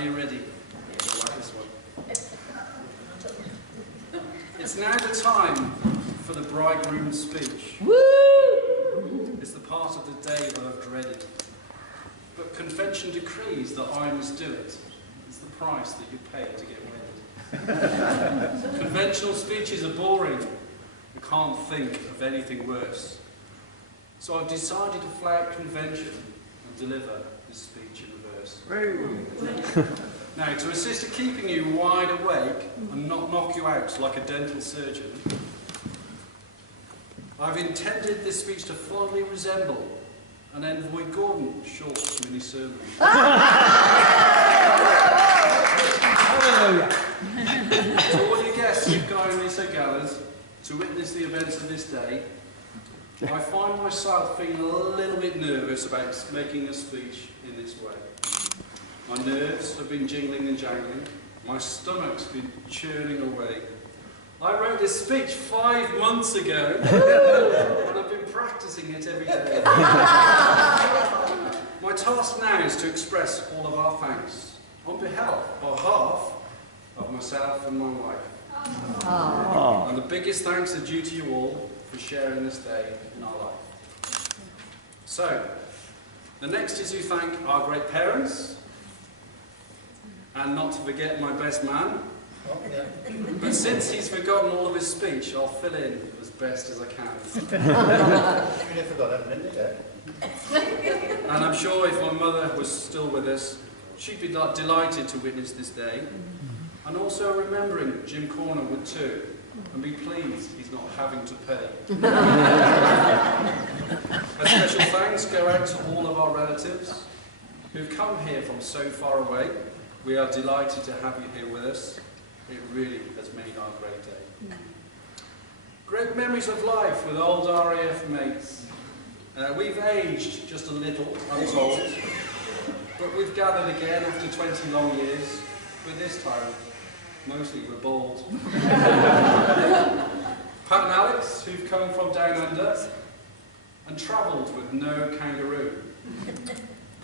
Are you ready? I like this one. It's now the time for the bridegroom's speech. Woo! It's the part of the day that I've dreaded. But convention decrees that I must do it. It's the price that you pay to get wedded. Conventional speeches are boring. I can't think of anything worse. So I've decided to flout convention and deliver this speech in reverse. Now, to assist in keeping you wide awake and not knock you out like a dental surgeon, I've intended this speech to fondly resemble an Envoy Gordon short mini sermon. To all your guests who've kindly so gathered to witness the events of this day, I find myself feeling a little bit nervous about making a speech in this way. My nerves have been jingling and jangling. My stomach's been churning away. I wrote this speech 5 months ago, and I've been practicing it every day. My task now is to express all of our thanks on behalf of myself and my wife. Aww. And the biggest thanks are due to you all for sharing this day in our life. So, the next is to thank our great parents, and not to forget my best man. But since he's forgotten all of his speech, I'll fill in as best as I can. And I'm sure if my mother was still with us, she'd be delighted to witness this day. And also remembering Jim Corner would too, and be pleased he's not having to pay. A special thanks go out to all of our relatives who've come here from so far away. We are delighted to have you here with us. It really has made our great day. Great memories of life with old RAF mates. We've aged just a little, I'm told, but we've gathered again after 20 long years, but this time, mostly we're bald. Pat and Alex, who've come from down under and travelled with no kangaroo.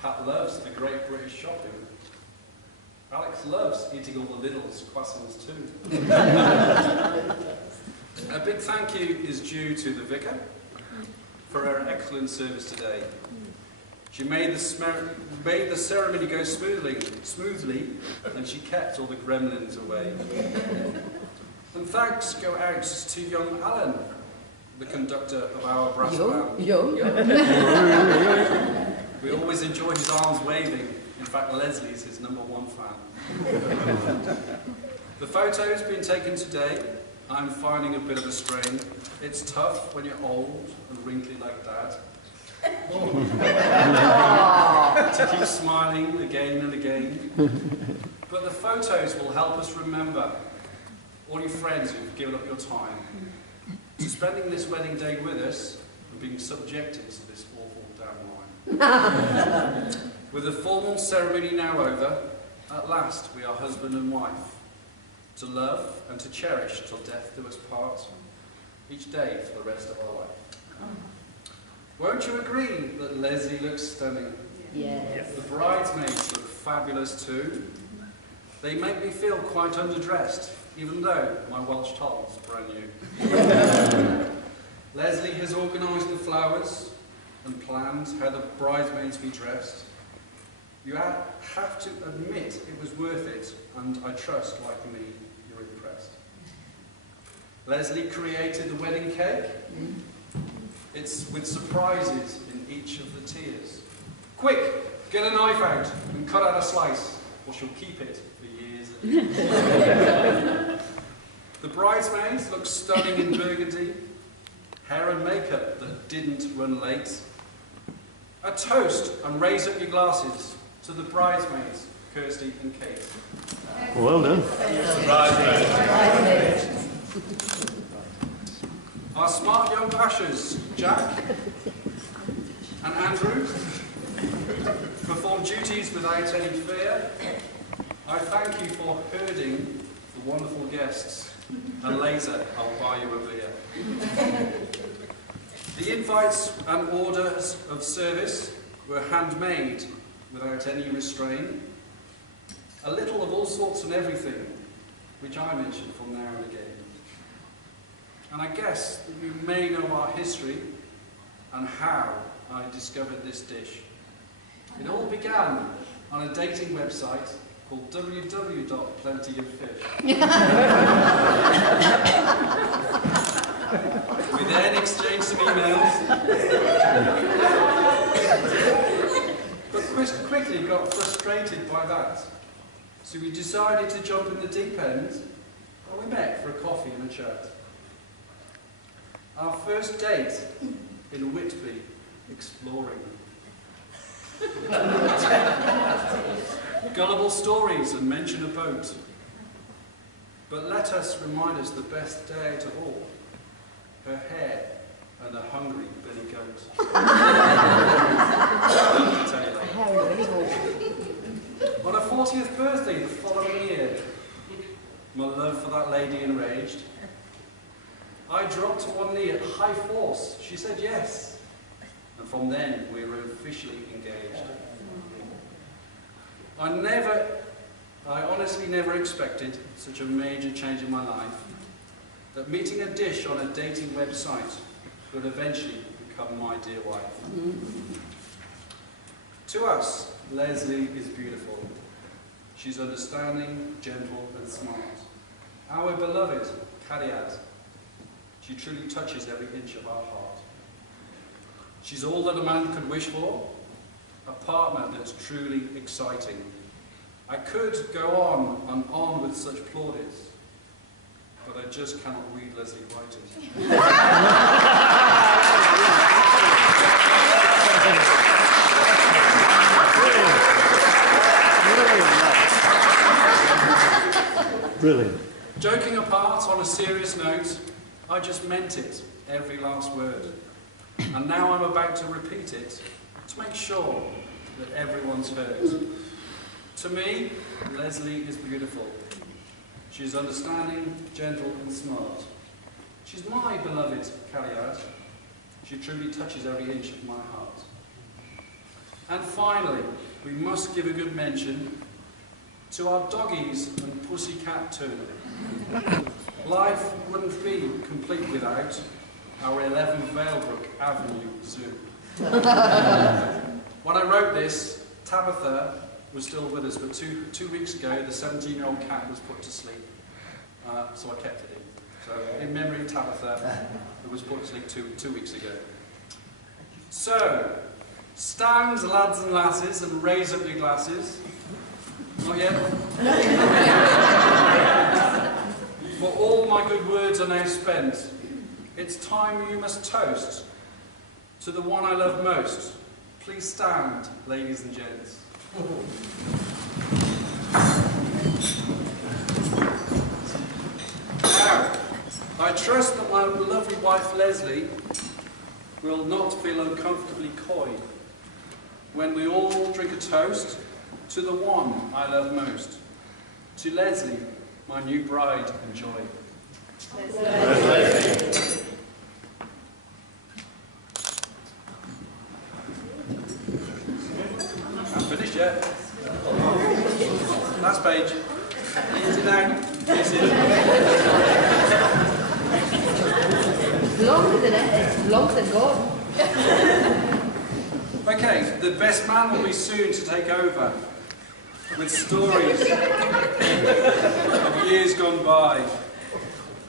Pat loves the great British shopping. Alex loves eating all the Lidl's croissants too. A big thank you is due to the vicar for her excellent service today. She made the ceremony go smoothly, and she kept all the gremlins away. And thanks go out to young Alan, the conductor of our brass band. We always enjoy his arms waving. In fact, Leslie is his #1 fan. The photos being taken today, I'm finding a bit of a strain. It's tough when you're old and wrinkly like Dad. To keep smiling again and again. But the photos will help us remember all your friends who've given up your time to spending this wedding day with us and being subjected to this awful damn line. With the formal ceremony now over, at last we are husband and wife, to love and to cherish till death do us part, each day for the rest of our life. Won't you agree that Leslie looks stunning? Yes. The bridesmaids look fabulous too. They make me feel quite underdressed, even though my Welsh towel's brand new. Leslie has organised the flowers and planned how the bridesmaids be dressed. You have to admit it was worth it, and I trust, like me, you're impressed. Leslie created the wedding cake. It's with surprises in each of the tiers. Quick, get a knife out and cut out a slice, or she'll keep it for years and years. The bridesmaids look stunning in burgundy, hair and makeup that didn't run late. A toast and raise up your glasses to the bridesmaids, Kirsty and Kate. Well done. Bridesmaids. Our smart young ushers, Jack and Andrew, perform duties without any fear. I thank you for herding the wonderful guests, and later I'll buy you a beer. The invites and orders of service were handmade without any restraint. a little of all sorts and everything, which I mention from now and again. And I guess that you may know our history and how I discovered this dish. It all began on a dating website called www.plentyoffish. We then exchanged some emails, but quickly got frustrated by that. So we decided to jump in the deep end, and we met for a coffee and a chat. Our first date in Whitby, exploring. Gullible stories and mention a boat. But let us remind us the best day to all, her hair and a hungry billy goat. On her 40th birthday the following year, my love for that lady enraged. I dropped to one knee at high force. She said yes. And from then, we were officially engaged. I honestly never expected such a major change in my life, that meeting a dish on a dating website would eventually become my dear wife. To us, Leslie is beautiful. She's understanding, gentle, and smart. Our beloved Cariad. She truly touches every inch of our heart. She's all that a man could wish for, a partner that's truly exciting. I could go on and on with such plaudits, but I just cannot read Leslie writing. Brilliant. Joking apart, on a serious note, I just meant it, every last word. And now I'm about to repeat it to make sure that everyone's heard. To me, Leslie is beautiful. She's understanding, gentle, and smart. She's my beloved Cariad. She truly touches every inch of my heart. And finally, we must give a good mention to our doggies and pussycat too. Life wouldn't be complete without our 11 Valebrook Avenue Zoo. When I wrote this, Tabitha was still with us, but two weeks ago, the 17-year-old cat was put to sleep. So I kept it in. So in memory of Tabitha, it was put to sleep two weeks ago. So, stand, lads and lasses, and raise up your glasses. Not yet? For all my good words are now spent, it's time you must toast to the one I love most. Please stand, ladies and gents. Now, I trust that my lovely wife Leslie will not feel uncomfortably coy when we all drink a toast to the one I love most. To Leslie, my new bride and joy. Leslie. I'm finished yet. Last page. Easy now. Easy. Longer than it. It's longer than God. Okay, the best man will be soon to take over with stories of years gone by.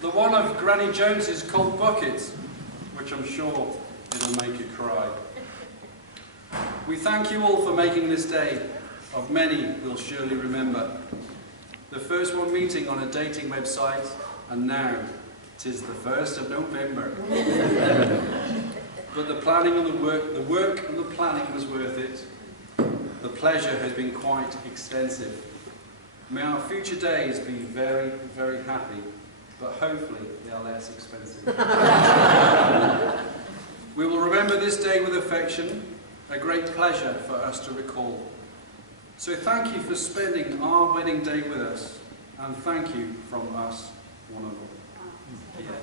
The one of Granny Jones's cold bucket, which I'm sure it'll make you cry. We thank you all for making this day, of many we'll surely remember. The first one meeting on a dating website, and now 'tis the 1st of November. But the planning and the work and the planning was worth it. The pleasure has been quite extensive. May our future days be very, very happy, but hopefully they are less expensive. We will remember this day with affection, a great pleasure for us to recall. So thank you for spending our wedding day with us, and thank you from us, one and all. Yeah.